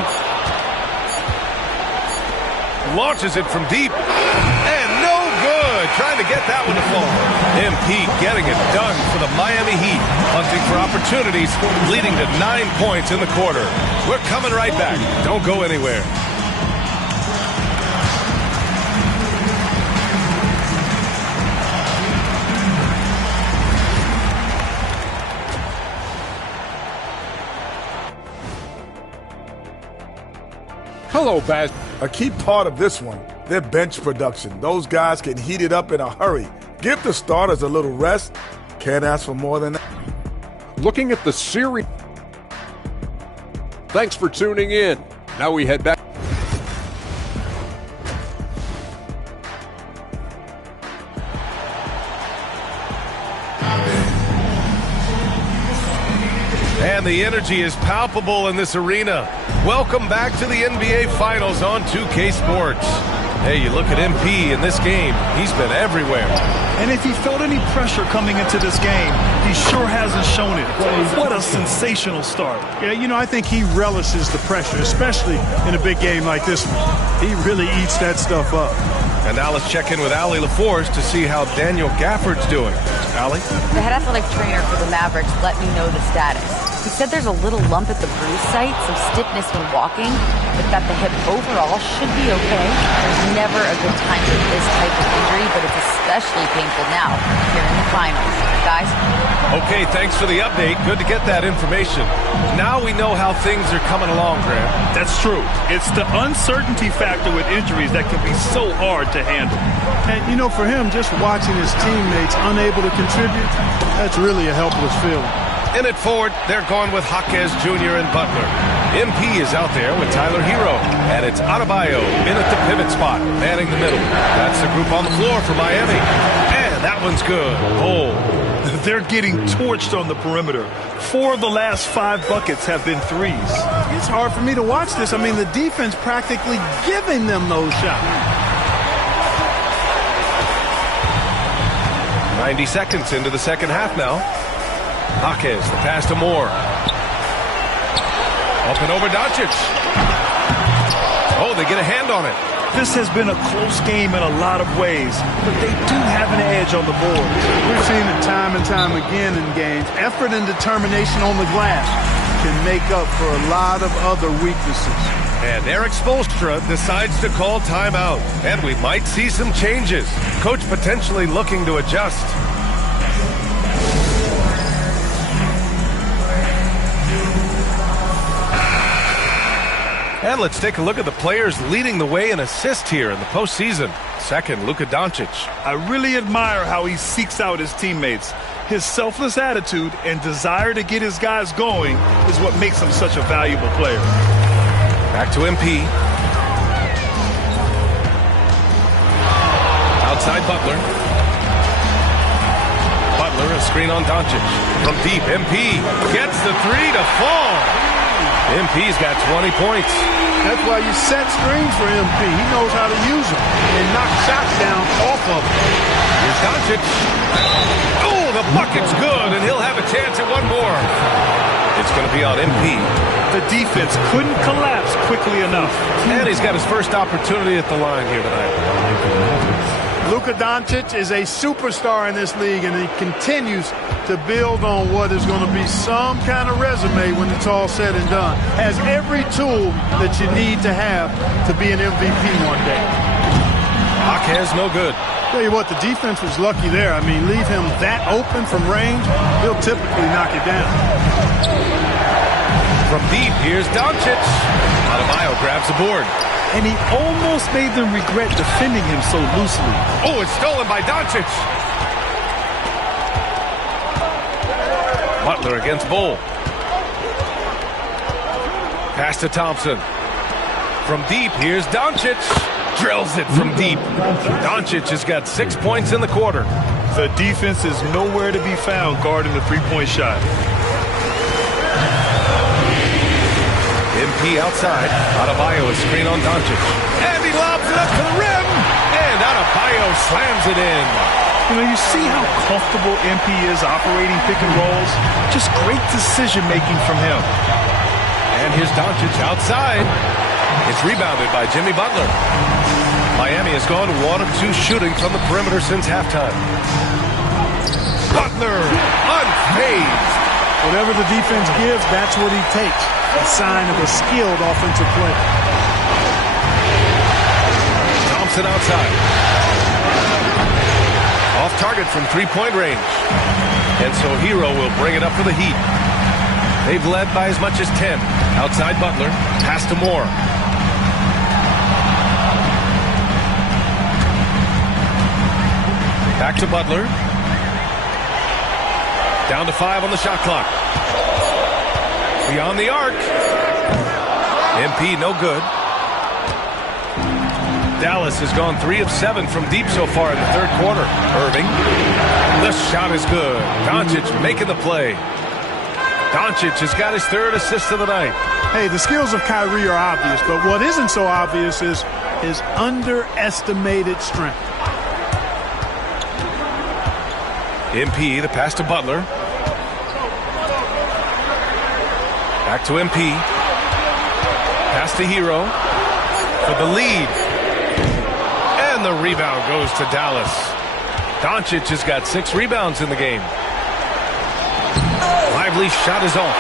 Launches it from deep. And no good. Trying to get that one to fall. MP getting it done for the Miami Heat. Hunting for opportunities, leading to 9 points in the quarter. We're coming right back. Don't go anywhere. Hello, Baz. A key part of this one, their bench production. Those guys can heat it up in a hurry. Give the starters a little rest. Can't ask for more than that. Looking at the series. Thanks for tuning in. Now we head back. And the energy is palpable in this arena. Welcome back to the NBA Finals on 2K Sports. Hey, you look at MP in this game, he's been everywhere. And if he felt any pressure coming into this game, he sure hasn't shown it. What a sensational start. Yeah, you know, I think he relishes the pressure, especially in a big game like this one. He really eats that stuff up. And now let's check in with Allie LaForce to see how Daniel Gafford's doing. Allie? The head athletic trainer for the Mavericks let me know the status. He said there's a little lump at the bruise site, some stiffness when walking, but that the hip overall should be okay. There's never a good time for this type of injury, but it's especially painful now, here in the finals. Guys? Okay, thanks for the update. Good to get that information. Now we know how things are coming along, Grant. That's true. It's the uncertainty factor with injuries that can be so hard to handle. And, you know, for him, just watching his teammates unable to contribute, that's really a helpless feeling. In at forward, they're going with Jaquez Jr. and Butler. MP is out there with Tyler Hero, and it's Adebayo in at the pivot spot, manning the middle. That's the group on the floor for Miami. And that one's good. Oh. They're getting torched on the perimeter. 4 of the last 5 buckets have been threes. It's hard for me to watch this. I mean, the defense practically giving them those shots. 90 seconds into the second half now. Jaquez, the pass to Moore. Up and over Doncic. Oh, they get a hand on it. This has been a close game in a lot of ways, but they do have an edge on the board. We've seen it time and time again in games. Effort and determination on the glass can make up for a lot of other weaknesses. And Eric Spoelstra decides to call timeout, and we might see some changes. Coach potentially looking to adjust. And let's take a look at the players leading the way in assists here in the postseason. Second, Luka Doncic. I really admire how he seeks out his teammates. His selfless attitude and desire to get his guys going is what makes him such a valuable player. Back to MP. Outside Butler. Butler, a screen on Doncic. From deep, MP gets the three to fall. MP's got 20 points. That's why you set screens for MP. He knows how to use them and knock shots down off of them. Here's Doncic. Oh, the bucket's good, and he'll have a chance at one more. It's going to be on MP. The defense couldn't collapse quickly enough. And he's got his first opportunity at the line here tonight. Luka Doncic is a superstar in this league, and he continues to build on what is going to be some kind of resume when it's all said and done. Has every tool that you need to have to be an MVP one day. Jaquez, no good. Tell you what, the defense was lucky there. I mean, leave him that open from range, he'll typically knock it down. From deep, here's Doncic. Adebayo grabs the board. And he almost made them regret defending him so loosely. Oh, it's stolen by Doncic. Butler against Bull. Pass to Thompson. From deep, here's Doncic. Drills it from deep. Doncic has got 6 points in the quarter. The defense is nowhere to be found guarding the three-point shot. MP outside. Adebayo is screen on Doncic. And he lobs it up to the rim. And Adebayo slams it in. You know, you see how comfortable MP is operating pick and rolls. Just great decision-making from him. And here's Doncic outside. It's rebounded by Jimmy Butler. Miami has gone 1 of 2 shooting from the perimeter since halftime. Butler, unfazed. Whatever the defense gives, that's what he takes. A sign of a skilled offensive player. Thompson outside. Off target from three-point range. And so Hero will bring it up for the Heat. They've led by as much as 10. Outside Butler. Pass to Moore. Back to Butler. Down to 5 on the shot clock. Beyond the arc. MP no good. Dallas has gone 3 of 7 from deep so far in the third quarter. Irving. The shot is good. Doncic making the play. Doncic has got his 3rd assist of the night. Hey, the skills of Kyrie are obvious, but what isn't so obvious is his underestimated strength. MP, the pass to Butler. Back to MP. Pass to Hero for the lead. And the rebound goes to Dallas. Doncic has got 6 rebounds in the game. Lively shot is off.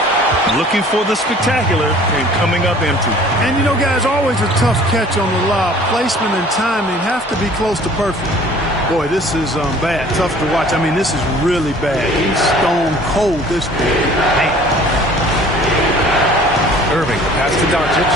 Looking for the spectacular and coming up empty. And you know, guys, always a tough catch on the lob. Placement and timing have to be close to perfect. Boy, this is bad. Tough to watch. I mean, this is really bad. He's stone cold this game. Man. Irving, pass to Doncic.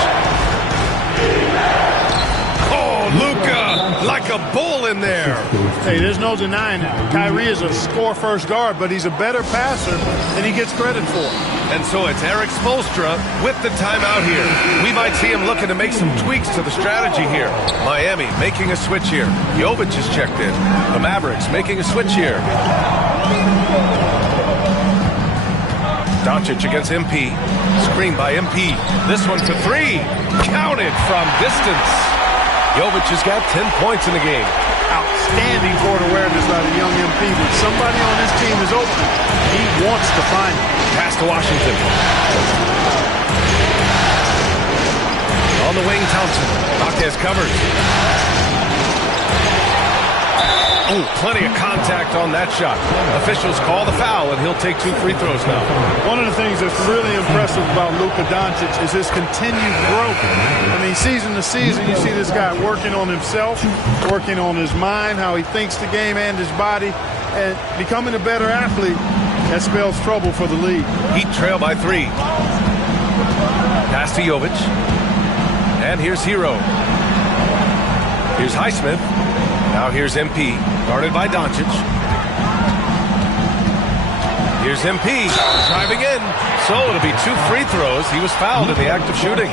Oh, Luka, like a bull in there. Hey, there's no denying it. Kyrie is a score-first guard, but he's a better passer than he gets credit for. And so it's Eric Spoelstra with the timeout here. We might see him looking to make some tweaks to the strategy here. Miami making a switch here. Jovic is checked in. The Mavericks making a switch here. Doncic against MP. Screen by MP. This one for 3. Counted from distance. Jovic has got 10 points in the game. Outstanding court awareness by the young MP. When somebody on his team is open, he wants to find it. Pass to Washington. On the wing, Thompson. Marquez covers. Oh, plenty of contact on that shot. Officials call the foul, and he'll take 2 free throws now. One of the things that's really impressive about Luka Doncic is his continued growth. I mean, season to season, you see this guy working on himself, working on his mind, how he thinks the game and his body, and becoming a better athlete. That spells trouble for the league. Heat trail by 3. Pass to Jovic. And here's Hero. Here's Highsmith. Now here's MP, guarded by Doncic. Here's MP, driving in. So it'll be 2 free throws. He was fouled in the act of shooting.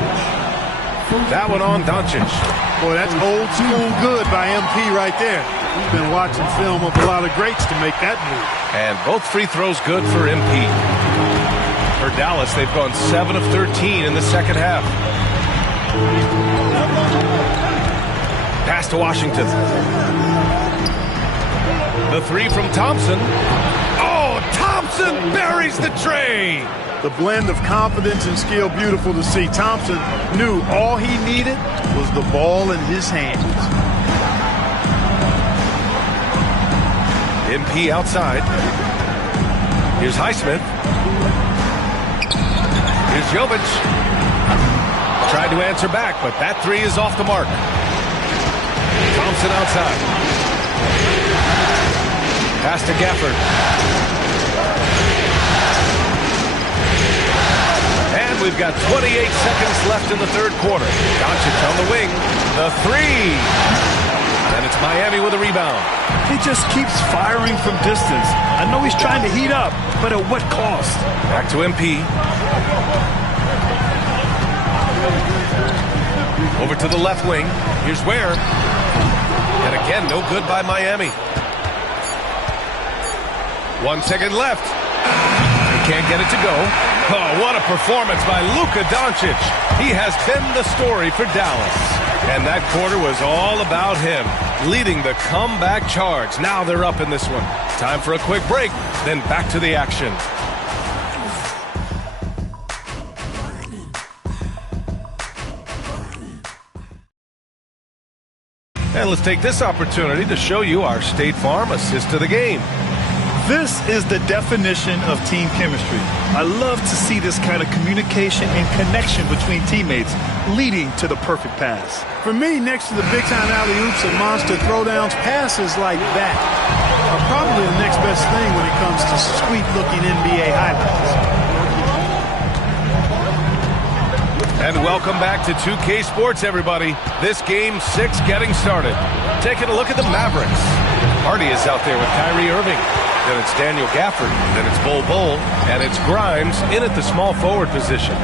That one on Doncic. Boy, that's old school good by MP right there. He's been watching film of a lot of greats to make that move. And both free throws good for MP. For Dallas, they've gone 7 of 13 in the second half. Pass to Washington. The 3 from Thompson. Oh, Thompson buries the tray. The blend of confidence and skill, beautiful to see. Thompson knew all he needed was the ball in his hands. MP outside. Here's Highsmith. Here's Jovic. Tried to answer back, but that 3 is off the mark. Thompson outside. Pass to Gafford. And we've got 28 seconds left in the third quarter. Doncic on the wing. The 3. And it's Miami with a rebound. He just keeps firing from distance. I know he's trying to heat up, but at what cost? Back to MP. Over to the left wing. Here's Ware. And again, no good by Miami. 1 second left. He can't get it to go. Oh, what a performance by Luka Doncic. He has been the story for Dallas. And that quarter was all about him. leading the comeback charge. Now they're up in this one. Time for a quick break, then back to the action. And let's take this opportunity to show you our State Farm assist to the game. This is the definition of team chemistry. I love to see this kind of communication and connection between teammates leading to the perfect pass. For me, next to the big-time alley-oops and monster throwdowns, passes like that are probably the next best thing when it comes to sweet-looking NBA highlights. And welcome back to 2K Sports, everybody. This Game 6 getting started. Taking a look at the Mavericks. Hardy is out there with Kyrie Irving. Then it's Daniel Gafford. Then it's Bol Bol. And it's Grimes in at the small forward position.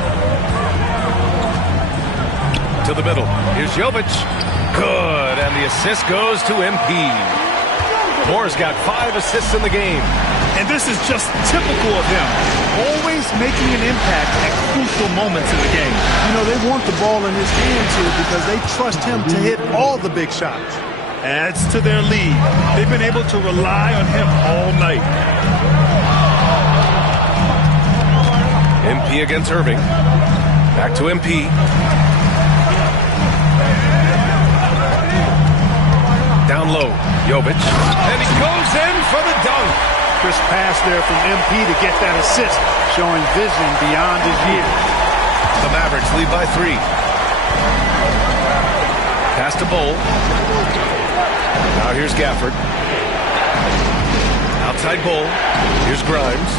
To the middle. Here's Jovic. Good. And the assist goes to MP. Moore's got 5 assists in the game. And this is just typical of him. Always making an impact at crucial moments in the game. You know, they want the ball in his hands here because they trust him to hit all the big shots. Adds to their lead. They've been able to rely on him all night. MP against Irving. Back to MP. Down low, Jovic. And he goes in for the dunk. Crisp pass there from MP to get that assist, showing vision beyond his years. The Mavericks lead by 3. Pass to Bol. Now here's Gafford. Outside Bol. Here's Grimes.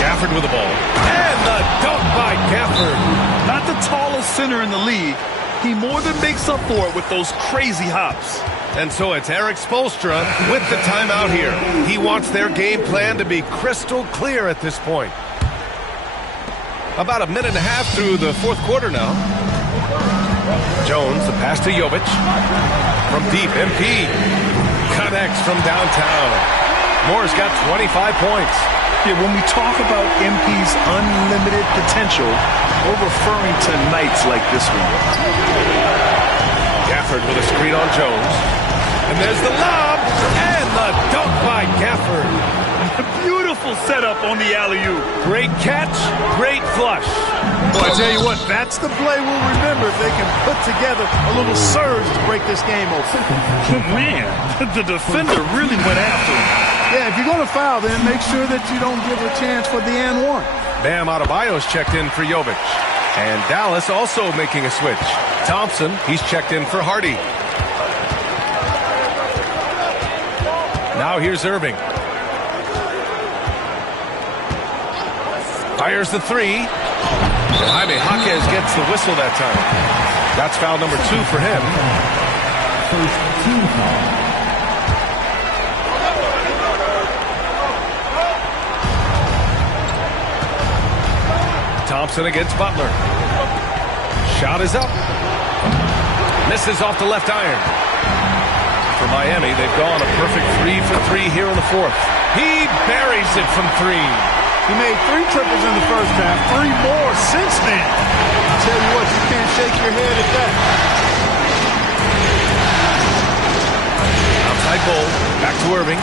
Gafford with the ball. And the dunk by Gafford. Not the tallest center in the league. He more than makes up for it with those crazy hops. And so it's Eric Spoelstra with the timeout here. He wants their game plan to be crystal clear at this point. About a minute and a half through the fourth quarter now. Jones, the pass to Jovic. From deep, MP connects from downtown. Moore's got 25 points. Yeah, when we talk about MP's unlimited potential, we're referring to nights like this one. Gafford with a screen on Jones. And there's the lob. And the dunk by Gafford. Beautiful setup on the alley-oop. Great catch, great flush. Well, I tell you what, that's the play we'll remember if they can put together a little surge to break this game open. Man, the defender really went after him. Yeah, if you're going to foul, then make sure that you don't give a chance for the and one. Bam Adebayo's checked in for Jovic. And Dallas also making a switch. Thompson, he's checked in for Hardy. Now here's Irving. Fires the 3. Jaime Jaquez gets the whistle that time. That's foul number 2 for him. First team foul. Thompson against Butler. Shot is up. Misses off the left iron. For Miami, they've gone a perfect 3 for 3 here in the fourth. He buries it from 3. He made 3 triples in the first half, 3 more since then. I tell you what, you can't shake your head at that. Outside Bol, back to Irving.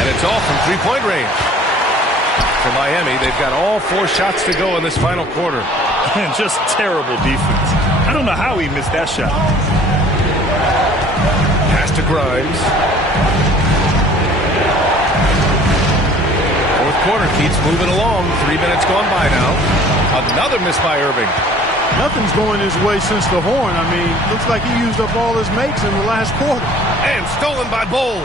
And it's all from three-point range. For Miami, they've got all 4 shots to go in this final quarter. And just terrible defense. I don't know how he missed that shot. Pass to Grimes. Fourth quarter keeps moving along. 3 minutes gone by now. Another miss by Irving. Nothing's going his way since the horn. I mean, looks like he used up all his makes in the last quarter. And stolen by Bol.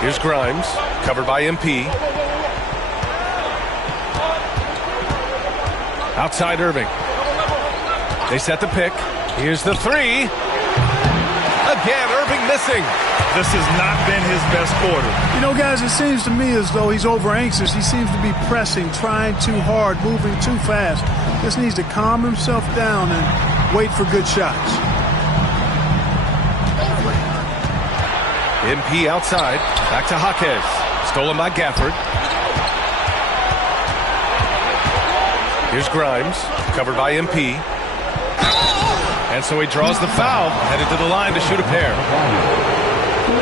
Here's Grimes, covered by MP. Outside Irving. They set the pick. Here's the 3. Again, Irving missing. This has not been his best quarter. You know, guys, it seems to me as though he's over-anxious. He seems to be pressing, trying too hard, moving too fast. Just needs to calm himself down and wait for good shots. MP outside. Back to Jaquez. Stolen by Gafford. Here's Grimes, covered by MP. And so he draws the foul, headed to the line to shoot a pair.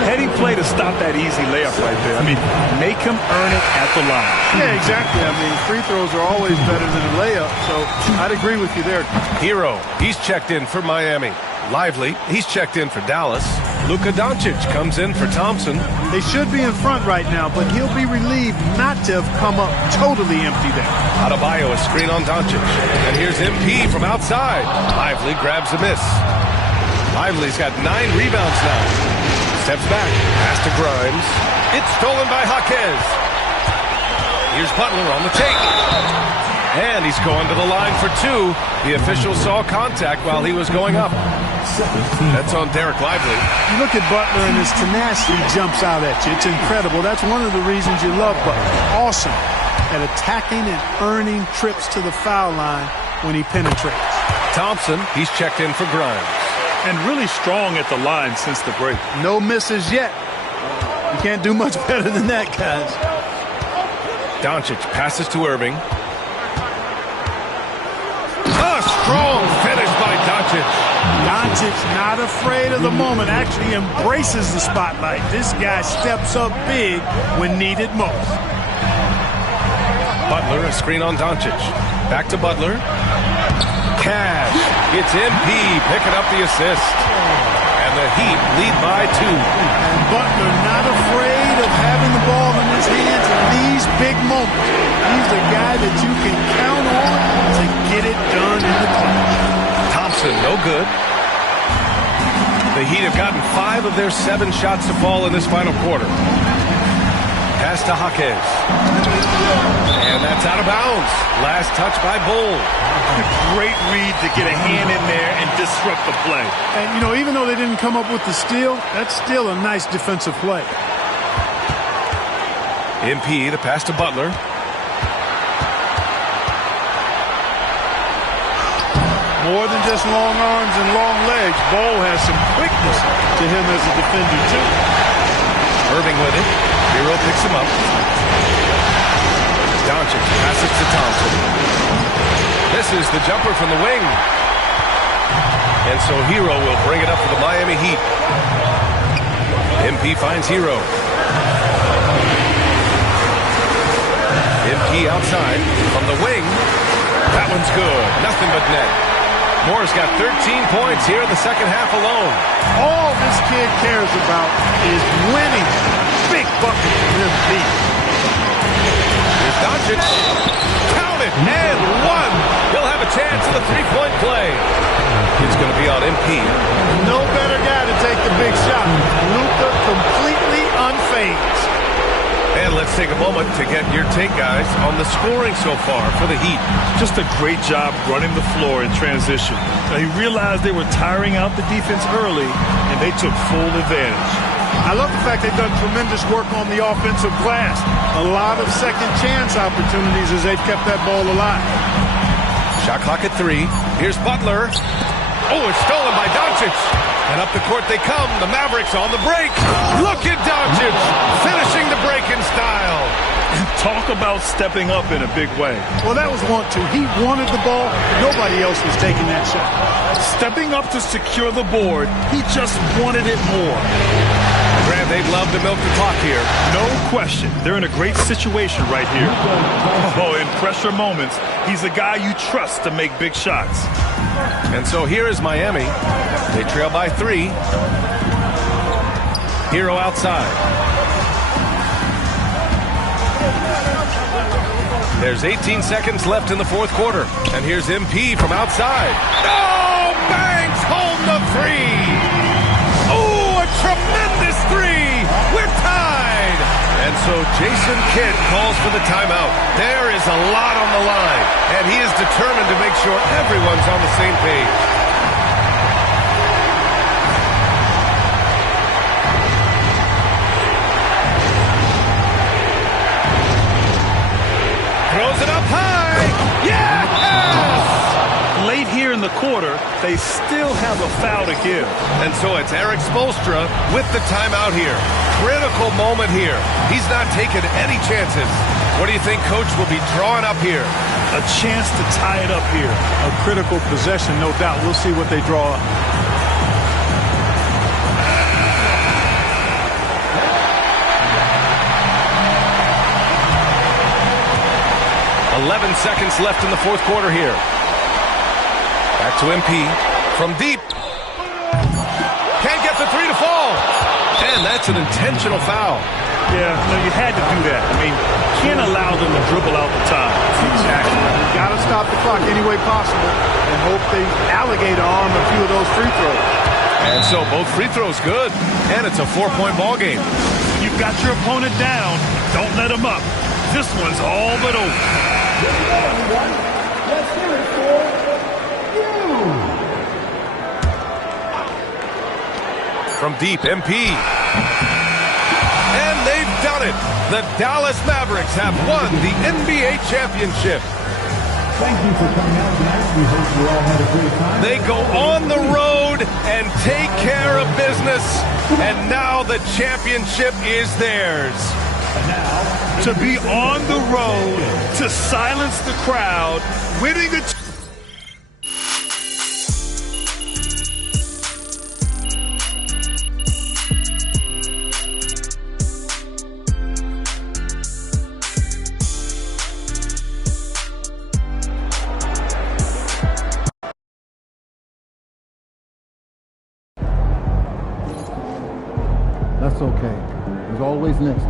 Heady play to stop that easy layup right there. I mean, make him earn it at the line. Yeah, exactly. I mean, free throws are always better than a layup, so I'd agree with you there. Hero, he's checked in for Miami. Lively, he's checked in for Dallas. Luka Doncic comes in for Thompson. They should be in front right now, but he'll be relieved not to have come up totally empty there. Adebayo, a screen on Doncic. And here's MP from outside. Lively grabs a miss. Lively's got 9 rebounds now. Steps back, pass to Grimes. It's stolen by Jaquez. Here's Butler on the take. And he's going to the line for 2. The official saw contact while he was going up. That's on Derek Lively. You look at Butler and his tenacity jumps out at you. It's incredible. That's one of the reasons you love Butler. Awesome at attacking and earning trips to the foul line when he penetrates. Thompson, he's checked in for Grimes. And really strong at the line since the break. No misses yet. You can't do much better than that, guys. Doncic passes to Irving. A strong finish by Doncic. Doncic not afraid of the moment, actually embraces the spotlight. This guy steps up big when needed most. Butler, a screen on Doncic. Back to Butler. Cash. It's MP picking up the assist. And the Heat lead by 2. And Butler not afraid of having the ball in his hands in these big moments. He's the guy that you can count on to get it done in the clutch. Thompson, no good. The Heat have gotten 5 of their 7 shots to fall in this final quarter. Pass to Jaquez. And that's out of bounds. Last touch by Bull. Great read to get a hand in there and disrupt the play. And, you know, even though they didn't come up with the steal, that's still a nice defensive play. MP, the pass to Butler. More than just long arms and long legs, Bol has some quickness to him as a defender, too. Irving with it. Hero picks him up. Doncic passes to Thompson. This is the jumper from the wing. And so Hero will bring it up for the Miami Heat. MP finds Hero. MP outside from the wing. That one's good. Nothing but net. Moore's got 13 points here in the second half alone. All this kid cares about is winning. Big bucket for him to beat. Here's Doncic. Count it. And 1. He'll have a chance in the 3-point play. It's going to be on MP. No better guy to take the big shot. Luka completely unfazed. And let's take a moment to get your take, guys, on the scoring so far for the Heat. Just a great job running the floor in transition. Now, he realized they were tiring out the defense early, and they took full advantage. I love the fact they've done tremendous work on the offensive glass. A lot of second chance opportunities as they've kept that ball alive. Shot clock at 3. Here's Butler. Oh, it's stolen by Doncic. And up the court they come. The Mavericks on the break. Look at Doncic finishing the break in style. Talk about stepping up in a big way. Well, that was want to. He wanted the ball. Nobody else was taking that shot. Stepping up to secure the board. He just wanted it more. Grant, they'd love to milk the clock here. No question. They're in a great situation right here. Oh, in pressure moments, he's a guy you trust to make big shots. And so here is Miami. They trail by 3. Hero outside. There's 18 seconds left in the fourth quarter. And here's MP from outside. Oh, Banks holding the 3. Oh, a tremendous 3. We're tied. And so Jason Kidd calls for the timeout. There is a lot on the line. And he is determined to make sure everyone's on the same page. Throws it up high. Yes! Late here in the quarter, they still have a foul to give. And so it's Eric Spoelstra with the timeout here. Critical moment here. He's not taking any chances. What do you think Coach will be drawing up here? A chance to tie it up here. A critical possession, no doubt. We'll see what they draw up. "11 seconds left in the fourth quarter here. Back to MP. From deep. Can't get the three to fall. And that's an intentional foul. Yeah, no, you had to do that. I mean, can't allow them to dribble out the time. Exactly. You got to stop the clock any way possible and hope they alligator arm a few of those free throws. And so both free throws good. And it's a 4-point ball game. You've got your opponent down. Don't let him up. This one's all but over. Let's hear it for you. From deep, MP. And they've done it. The Dallas Mavericks have won the NBA championship. Thank you for coming out tonight. We hope you all had a great time. They go on the road and take care of business. And now the championship is theirs. Now, to be on the road, to silence the crowd, winning a That's okay. There's always next